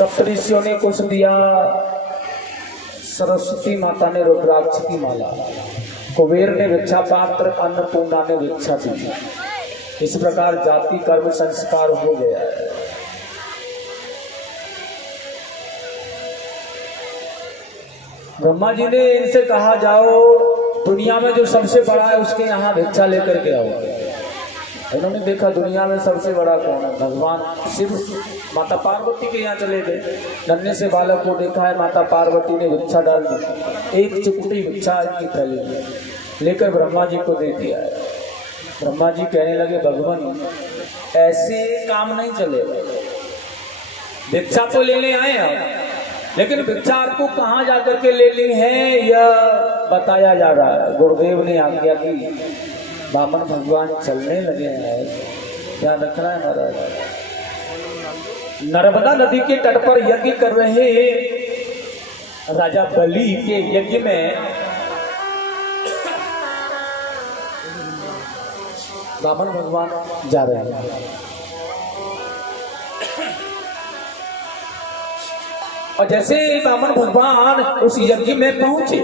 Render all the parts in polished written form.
सप्तऋषियों ने कुछ दिया, सरस्वती माता ने रुद्राक्ष की माला, कुबेर ने भिक्षा पात्र, अन्नपूर्णा ने भिक्षा दी। इस प्रकार जाति कर्म संस्कार हो गया है। ब्रह्मा जी ने इनसे कहा जाओ दुनिया में जो सबसे बड़ा है उसके यहाँ भिक्षा लेकर के आओ। इन्होंने देखा दुनिया में सबसे बड़ा कौन है, भगवान शिव। माता पार्वती के यहाँ चले गए, नन्हे से बालक को देखा है, माता पार्वती ने भिक्षा डाल दी, एक चुटकी भिक्षा की थैली में लेकर ब्रह्मा जी को दे दिया है। ब्रह्मा जी कहने लगे भगवान ऐसे काम नहीं चलेगा, भिक्षा तो लेने आए हैं लेकिन भिक्षा आपको कहाँ जाकर के लेनी है यह बताया जा रहा है। गुरुदेव ने आज्ञा की, बामन भगवान चलने लगे हैं, क्या रखना है महाराज। नर्मदा नदी के तट पर यज्ञ कर रहे राजा बलि के यज्ञ में बामन भगवान जा रहे हैं और जैसे बामन भगवान उस यज्ञ में पहुंचे,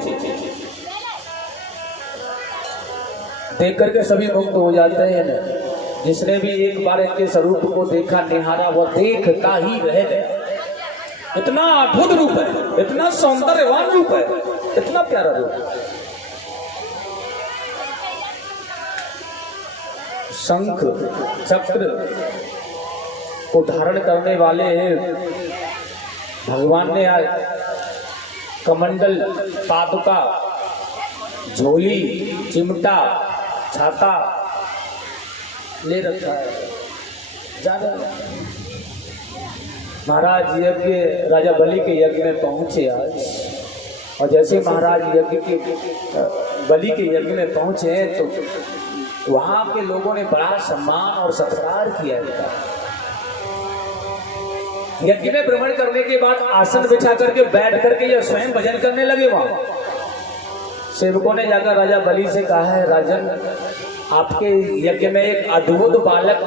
देख करके सभी मुक्त हो जाते हैं। जिसने भी एक बार इनके स्वरूप को देखा, निहारा, वह देखता ही रह गया। इतना अद्भुत रूप है, इतना सौंदर्यवान रूप है, इतना प्यारा रूप। शंख चक्र को धारण करने वाले भगवान ने आज कमंडल, पादुका, झोली, चिमटा, छाता ले रखा है। महाराज यज्ञ, राजा बलि के यज्ञ में पहुंचे आज, और जैसे महाराज यज्ञ के बलि के यज्ञ में पहुंचे तो वहां के लोगों ने बड़ा सम्मान और सत्कार किया था। यज्ञ में भ्रमण करने के बाद आसन बिछा करके बैठ करके यह स्वयं भजन करने लगे। वहां सेवकों ने जाकर राजा बलि से कहा है, राजन आपके यज्ञ में एक अद्भुत बालक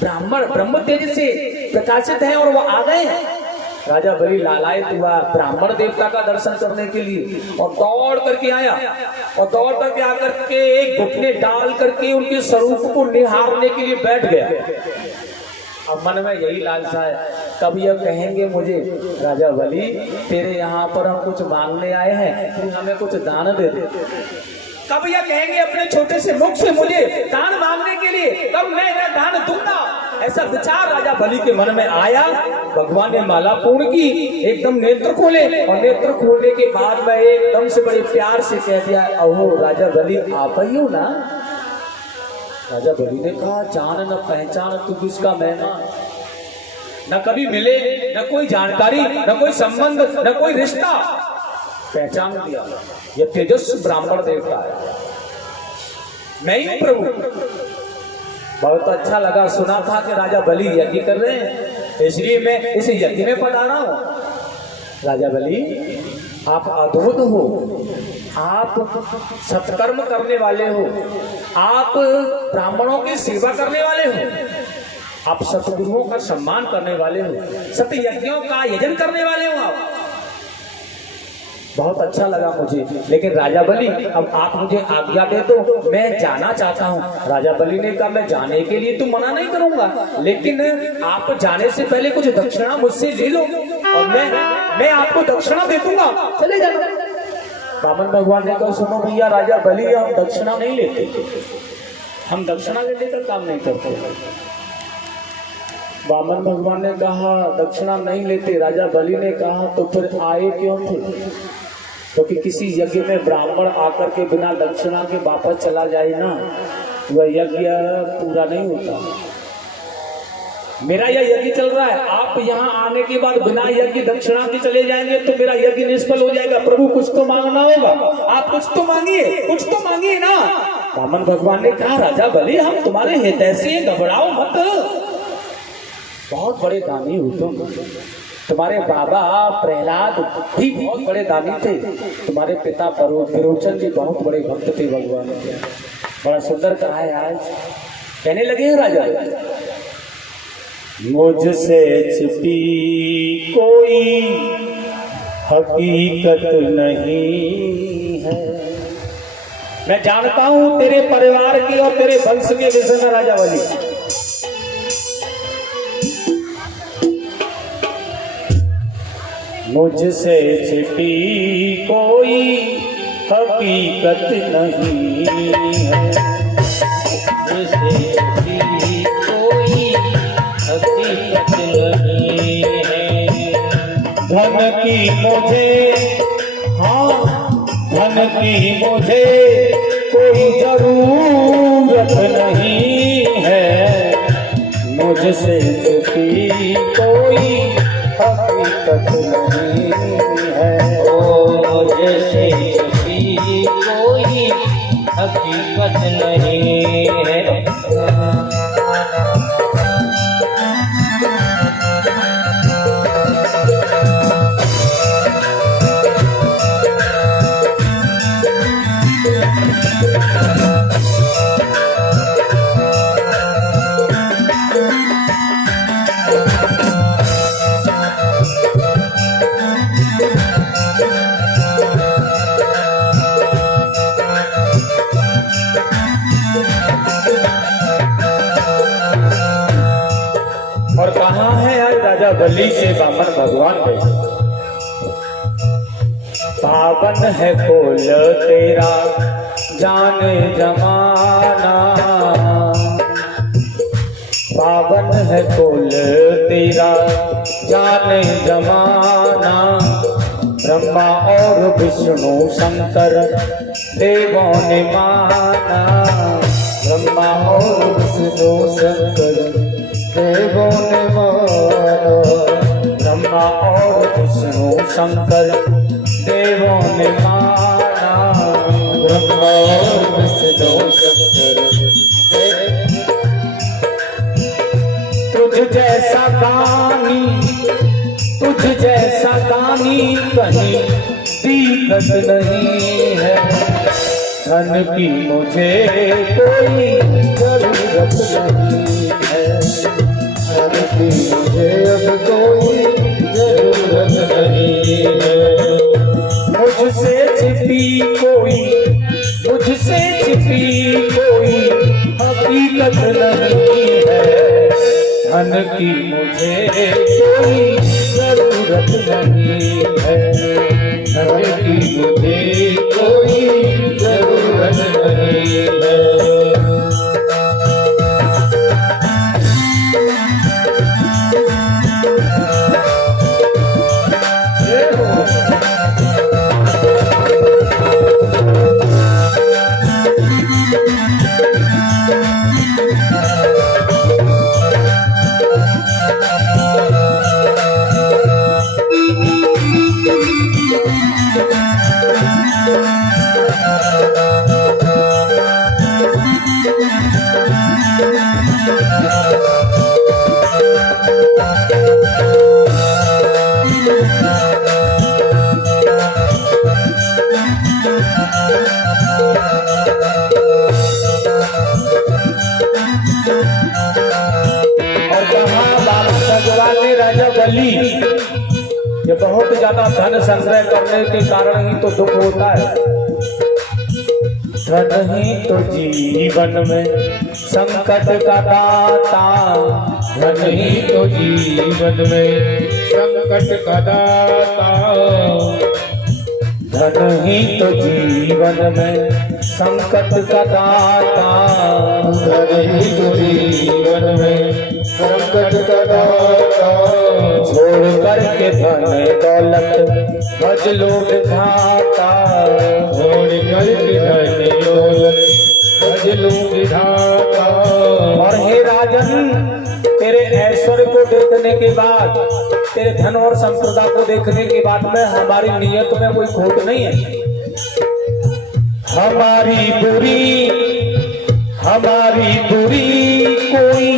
ब्राह्मण ब्रह्म तेज से प्रकाशित है और वो आ गए हैं। राजा बलि लालायित हुआ ब्राह्मण देवता का दर्शन करने के लिए और दौड़ करके आया, और दौड़ करके आकर के एक घुटने डाल करके उनके स्वरूप को निहारने के लिए बैठ गया। अब मन में यही लालसा है, कब यह कहेंगे मुझे राजा बलि तेरे यहाँ पर हम कुछ मांगने आए हैं, तू हमें कुछ दान दे दे। कब यह कहेंगे अपने छोटे से मुख से मुझे दान मांगने के लिए, कब मैं इन्हें दान दूंगा। ऐसा विचार राजा बलि के मन में आया। भगवान ने माला पूर्ण की, एकदम नेत्र खोले, और नेत्र खोलने के बाद में एकदम से बड़े प्यार से कह दिया, अहो राजा बलि आप ही हो ना। राजा बलि ने कहा, जान न पहचान तू किसका मेहमान, न कभी मिले, न कोई जानकारी, न कोई संबंध, न कोई रिश्ता, पहचान दिया यह तेजस्वी ब्राह्मण देवता है, मैं ही प्रभु। बहुत अच्छा लगा, सुना था कि राजा बलि यज्ञ कर रहे हैं, इसलिए मैं इस यज्ञ में पधारा हूं। राजा बलि आप अद्भुत हो, आप सत्कर्म करने वाले हो, आप ब्राह्मणों की सेवा करने वाले हो, आप सतगुरुओं का सम्मान करने वाले हो, सत्य यज्ञों का यजन करने वाले हो। आप बहुत अच्छा लगा मुझे, लेकिन राजा बलि अब आप मुझे आज्ञा दे दो, मैं जाना चाहता हूँ। राजा बलि ने कहा, मैं जाने के लिए तो मना नहीं करूंगा, लेकिन आप जाने से पहले कुछ दक्षिणा मुझसे ले लो और मैं आपको दक्षिणा दे दूंगा, चले जाना। बामन भगवान ने कहा, सुनो भैया राजा बलि, हम दक्षिणा नहीं लेते, हम दक्षिणा लेने का काम नहीं करते। बामन भगवान ने कहा, दक्षिणा नहीं लेते। राजा बलि ने कहा, तो फिर आए क्यों थे? क्योंकि किसी यज्ञ में ब्राह्मण आकर के बिना दक्षिणा के वापस चला जाए ना, वह यज्ञ पूरा नहीं होता। मेरा यह यज्ञ चल रहा है, आप यहाँ आने के बाद बिना यज्ञ दक्षिणा के चले जाएंगे तो मेरा यज्ञ निष्फल हो जाएगा। प्रभु कुछ तो मांगना होगा, आप कुछ तो मांगिए, कुछ तो मांगिए ना। बामन भगवान ने कहा, राजा बलि हम तुम्हारे हितैषी, घबराओ मत, बहुत बड़े दानी हो तुम। तुम्हारे बाबा प्रहलाद भी बहुत बड़े दानी थे, तुम्हारे पिता विरोचन जी बहुत बड़े भक्त थे भगवान के। बड़ा सुंदर कहा है आज। कहने लगे राजा, मुझसे छिपी कोई हकीकत नहीं है। मैं जानता हूं तेरे परिवार की और तेरे वंश के विषय में राजा बलि। मुझसे छिपी कोई हकीकत नहीं है। मुझसे छिपी कोई हकीकत नहीं है। धन की मुझे, हाँ धन की मुझे कोई जरूरत नहीं है। मुझसे छुपी कोई हकीकत नहीं है। ओ मुझसे छिपी कोई हकीकत नहीं है। और कहाँ है आज राजा बलि से बामन भगवान गए। पावन है कोल तेरा जाने जमाना। पावन है कोल तेरा जाने जमाना। ब्रह्मा और विष्णु शंकर देवों ने माना। ब्रह्मा और विष्णु शंकर देवों ने माना। ब्रह्मा और विष्णु शंकर देवों ने माना। ब्रह्मा और विष्णु शंकर तुझ जैसा दानी, तुझ जैसा दानी कहीं दिक्कत नहीं है। धन की मुझे कोई जरूरत नहीं है। धन की मुझे अब कोई जरूरत नहीं है। मुझसे छिपी कोई, मुझसे छिपी कोई हकीकत नहीं है। धन की मुझे कोई जरूरत नहीं है। धन की मुझे कोई जरूरत नहीं है। राजा बलि ये बहुत ज्यादा धन संग्रह करने के कारण ही तो दुख होता है। धन ही तो जीवन में संकट का दाता। धन ही तो जीवन में संकट का दाता। धन ही तो जीवन में संकट का दाता। धन ही तो जीवन में संकट का दाता। छोड़ करके धन दौलत भज लो विधाता। छोड़ करके धन दौलत भज लो विधाता। और हे राजन, तेरे ऐश्वर्य को देखने के बाद, तेरे धन और संपदा को देखने के बाद में हमारी नियत में कोई खोट नहीं है। हमारी बुरी कोई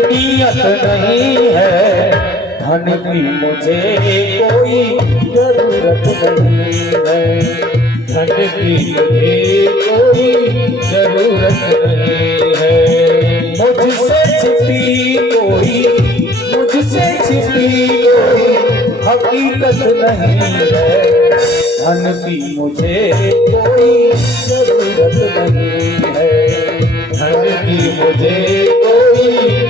नियत नहीं है। धन की मुझे कोई जरूरत नहीं है। धन की मुझे कोई जरूरत नहीं है। मुझसे छिपी कोई, मुझसे छिपी कोई हकीकत नहीं है। धन की मुझे कोई जरूरत नहीं है। धन की मुझे कोई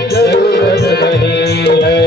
जरूरत नहीं है।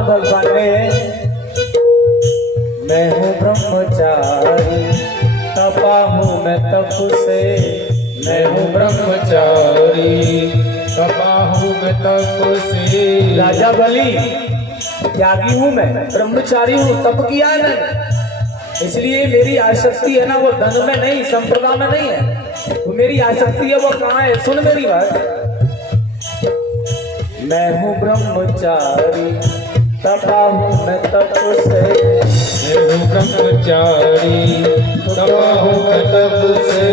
भगवान ने मैं हूँ ब्रह्मचारी तपा हूँ मैं तप से। मैं हूँ ब्रह्मचारी तपा हूँ मैं तप से। राजा बलि त्यागी हूँ मैं, ब्रह्मचारी हूँ, तप किया है मैंने, इसलिए मेरी आसक्ति है ना वो धन में नहीं, संप्रदा में नहीं है। वो मेरी आसक्ति है वो कहाँ है, सुन मेरी बात। मैं हूँ ब्रह्मचारी तपा हूँ मैं तप से। मैं हूँ ब्रह्मचारी तपा हूँ मैं तप से।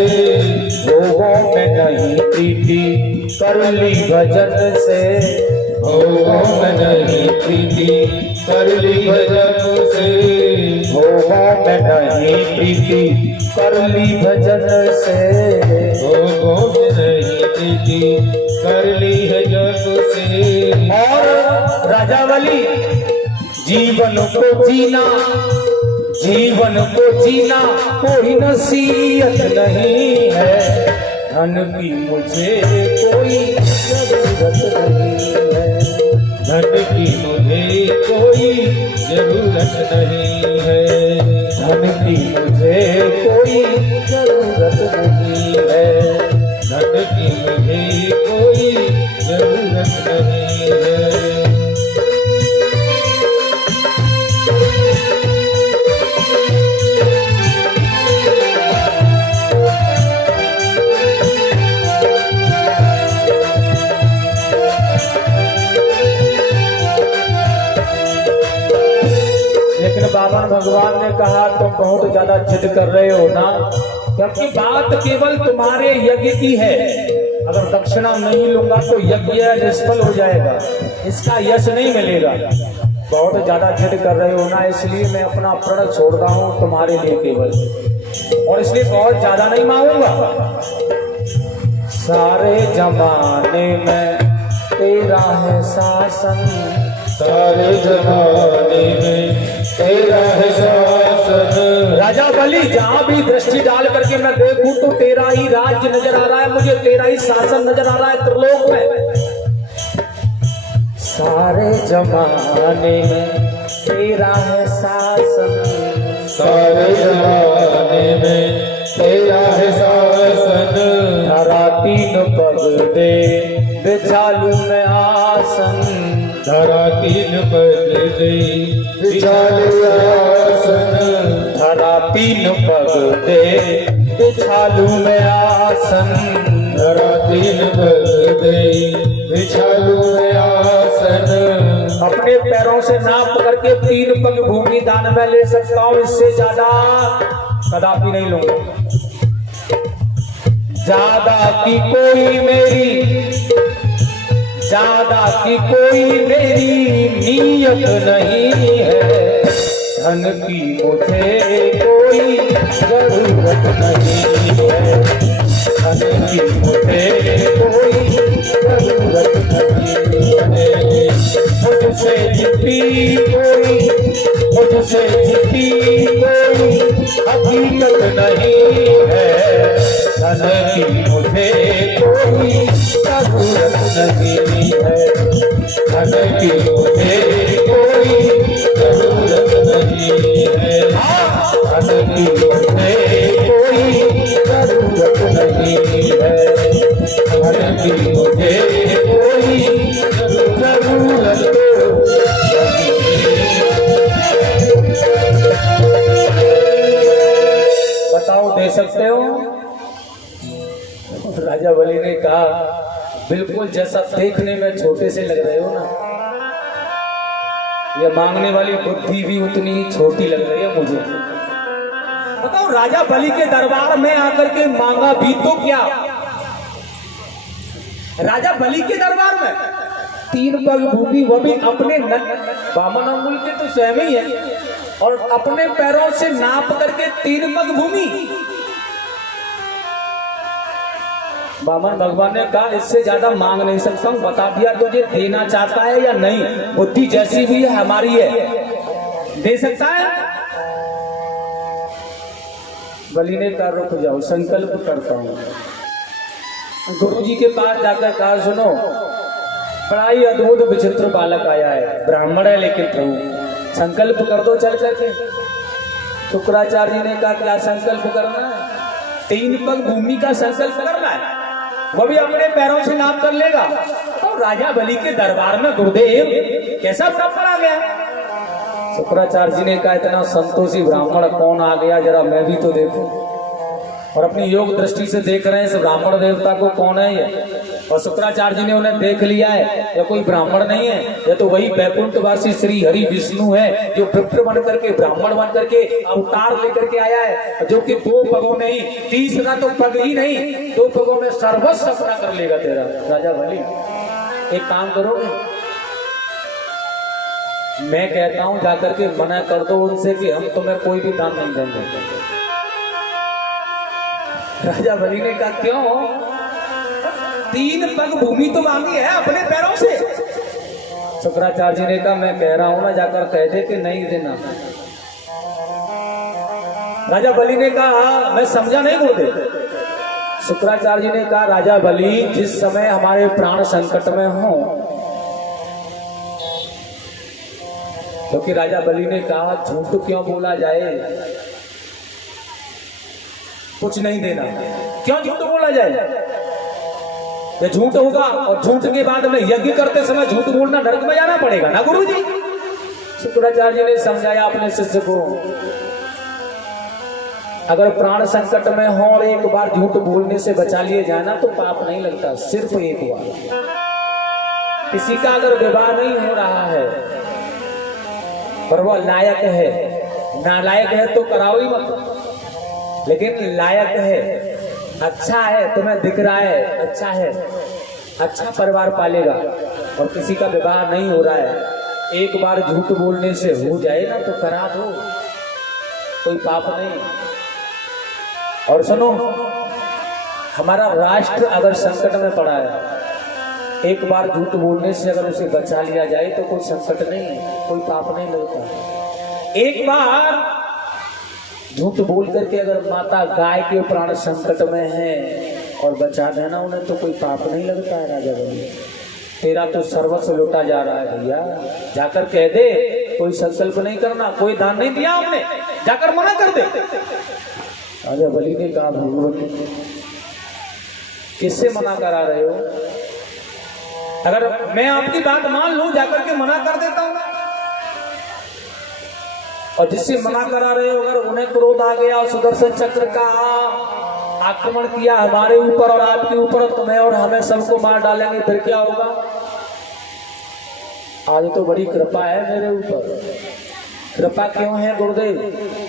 भोगों में नहीं प्रीति कर ली भजन से। भोगों में नहीं प्रीति कर ली भजन से। भोगों में नहीं प्रीति कर ली भजन से। भोगों में नहीं प्रीति कर ली भजन से। और राजा बलि जीवन को जीना, जीवन को जीना कोई नसीहत नहीं है। धन की मुझे कोई जरूरत नहीं है। धन की मुझे कोई जरूरत नहीं है। धन की मुझे कोई जरूरत नहीं है। धन की मुझे कोई जरूरत नहीं है। बावन भगवान ने कहा तुम बहुत ज्यादा जिद कर रहे हो ना, क्योंकि बात केवल तुम्हारे यज्ञ की है। अगर दक्षिणा नहीं लूंगा तो यज्ञ निष्फल हो जाएगा, इसका यश नहीं मिलेगा। बहुत ज्यादा जिद कर रहे हो ना, इसलिए मैं अपना प्रण छोड़ता हूँ तुम्हारे लिए केवल, और इसलिए बहुत ज्यादा नहीं मांगूंगा। सारे जमाने में तेरा है शासन। सारे जमाने में तेरा है शासन। राजा बलि जहां भी दृष्टि डाल करके मैं देखूं तो तेरा ही राज्य नजर आ रहा है मुझे, तेरा ही शासन नजर आ रहा है त्रिलोक में। सारे जमाने में तेरा है शासन। सारे जमाने में तेरा है शासन। धरा तीन पग दे बिछालू में आसन। धरा तीन पग दे बिछालू आसन। धरा तीन पग दे बिछालू में आसन। धरा तीन पग दे बिछालू में आसन। अपने पैरों से नाप करके 3 पग भूमि दान में ले सकता हूँ, इससे ज्यादा कदापि नहीं लूंगा। ज्यादा की कोई मेरी, ज्यादा की कोई मेरी नीयत नहीं है। धन की मुझे कोई जरूरत नहीं है। धन की मुझे कोई जरूरत नहीं है। मुझसे जितनी कोई, मुझसे जितनी कोई हकीकत नहीं है। धन की मुझे कोई जरूरत नहीं है। धन की मुझे कोई जरूरत नहीं है। धन की मुझे कोई जरूरत नहीं है। धन की मुझे कोई जरूरत नहीं। बताओ दे सकते हो? राजा बलि ने कहा, बिल्कुल जैसा देखने में छोटे से लग रहे हो ना, ये मांगने वाली बुद्धि भी उतनी ही छोटी लग रही है मुझे। बताओ, राजा बलि के दरबार में आकर के मांगा भी तो क्या, राजा बलि के दरबार में 3 पग भूमि, वो भी अपने बामन अंगुल के तो स्वयं ही है, और अपने पैरों से नाप करके 3 पग भूमि। बामन भगवान ने कहा, इससे ज्यादा मांग नहीं सकता हूं, बता दिया तुझे देना चाहता है या नहीं, बुद्धि जैसी भी है हमारी है, दे सकता है। बलि ने कहा, रुक जाओ, संकल्प करता हूं। गुरु जी के पास जाकर कहा, सुनो, बड़ा ही अद्भुत विचित्र बालक आया है, ब्राह्मण है लेकिन प्रभु, संकल्प कर दो चल करके। शुक्राचार्य जी ने कहा, क्या संकल्प करना है? 3 पग भूमि का संकल्प करना है, वो भी अपने पैरों से नाप कर लेगा। तो राजा बलि के दरबार में गुरुदेव कैसा ब्राह्मण आ गया? शुक्राचार्य जी ने कहा, इतना संतोषी ब्राह्मण कौन आ गया, जरा मैं भी तो देखूं। और अपनी योग दृष्टि से देख रहे हैं इस ब्राह्मण देवता को, कौन है ये। और शुक्राचार्य जी ने उन्हें देख लिया है, यह कोई ब्राह्मण नहीं है, यह तो वही बैकुंठवासी श्री हरि विष्णु है, जो विप्र बन करके, ब्राह्मण बन करके अवतार लेकर के आया है, जो कि 2 पगों नहीं, तीसरा तो पग ही नहीं, 2 पगों में सर्वस्व अपना कर लेगा तेरा। राजा बलि, एक काम करोगे, मैं कहता हूं जाकर के मना कर दो उनसे कि हम तुम्हें कोई भी दान नहीं देंगे। राजा बलि ने कहा, क्यों? 3 पग भूमि तो मांगी है अपने पैरों से। शुक्राचार्य जी ने कहा, मैं कह रहा हूं ना, जाकर कह दे कि नहीं देना। राजा बलि ने कहा, मैं समझा नहीं गुरुदेव। शुक्राचार्य जी ने कहा, राजा बलि, जिस समय हमारे प्राण संकट में हो, क्योंकि राजा बलि ने कहा, झूठ क्यों बोला जाए, कुछ नहीं देना, क्यों झूठ बोला जाए? ये झूठ होगा, और झूठ के बाद में यज्ञ करते समय झूठ बोलना, नरक में जाना पड़ेगा ना गुरु जी। शुक्राचार्य जी ने समझाया अपने शिष्य को, अगर प्राण संकट में हो और एक बार झूठ बोलने से बचा लिए जाए ना, तो पाप नहीं लगता, सिर्फ एक बार। किसी का अगर विवाह नहीं हो रहा है पर वह लायक है, नालायक है तो कराओ ही मत, लेकिन लायक है, अच्छा है, तुम्हें दिख रहा है अच्छा है, अच्छा परिवार पालेगा, और किसी का विवाह नहीं हो रहा है, एक बार झूठ बोलने से हो जाए ना तो करा दो, कोई पाप नहीं। और सुनो, हमारा राष्ट्र अगर संकट में पड़ा है, एक बार झूठ बोलने से अगर उसे बचा लिया जाए तो कोई संकट नहीं है, कोई पाप नहीं लगता। एक बार झूठ बोल करके अगर माता गाय के प्राण संकट में है और बचा देना उन्हें, तो कोई पाप नहीं लगता है। राजा बलि, तेरा तो सर्वस्व लुटा जा रहा है भैया, जाकर कह दे, कोई संकल्प नहीं करना, कोई दान नहीं दिया हमने, जाकर मना कर दे। राजा बलि ने कहा, भगवान किससे मना करा रहे हो? अगर मैं आपकी बात मान लूं, जाकर के मना कर देता हूं, और जिससे मना करा रहे हो अगर उन्हें क्रोध आ गया और सुदर्शन चक्र का आक्रमण किया हमारे ऊपर और आपके ऊपर, तुम्हें और हमें सबको मार डालेंगे, फिर क्या होगा? आज तो बड़ी कृपा है मेरे ऊपर। कृपा क्यों है गुरुदेव?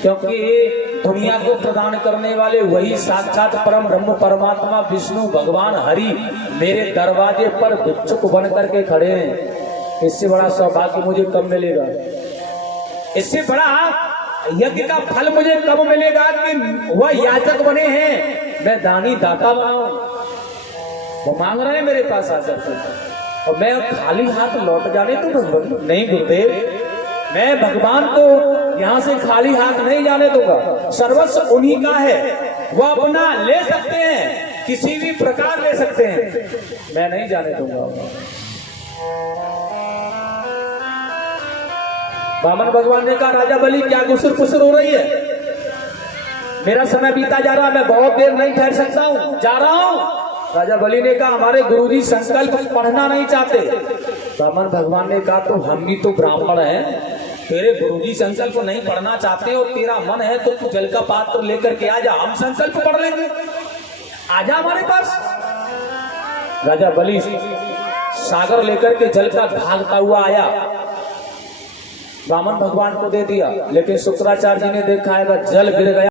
क्योंकि दुनिया को प्रदान करने वाले वही साक्षात परम ब्रह्म परमात्मा विष्णु भगवान हरि मेरे दरवाजे पर भिक्षुक बन करके खड़े हैं। इससे बड़ा सौभाग्य मुझे कब मिलेगा? इससे बड़ा यज्ञ का फल मुझे कब मिलेगा कि वह याचक बने हैं, मैं दानी दाता बनाऊं। वो मांग रहे हैं मेरे पास आकर, और मैं खाली हाथ लौट जाने तो नहीं गुरुदेव, मैं भगवान को यहाँ से खाली हाथ नहीं जाने दूंगा। सर्वस्व उन्हीं का है, वो अपना ले सकते हैं, किसी भी प्रकार ले सकते हैं, मैं नहीं जाने दूंगा। वामन भगवान ने कहा, राजा बलि क्या गुसर फुसर हो रही है? मेरा समय बीता जा रहा है, मैं बहुत देर नहीं ठहर सकता हूँ, जा रहा हूँ। राजा बलि ने कहा, हमारे गुरुजी संकल्प पढ़ना नहीं चाहते। वामन भगवान ने कहा, तो हम भी तो ब्राह्मण हैं, तेरे गुरुजी संकल्प नहीं पढ़ना चाहते और तेरा मन है तो तू जल का पात्र लेकर के आ जा, हम संकल्प पढ़ लेंगे। आजा हमारे पास। राजा बलि सागर लेकर के जल का भागता हुआ आया, वामन भगवान को दे दिया, लेकिन शुक्राचार्य जी ने देखा है जल गिर गया।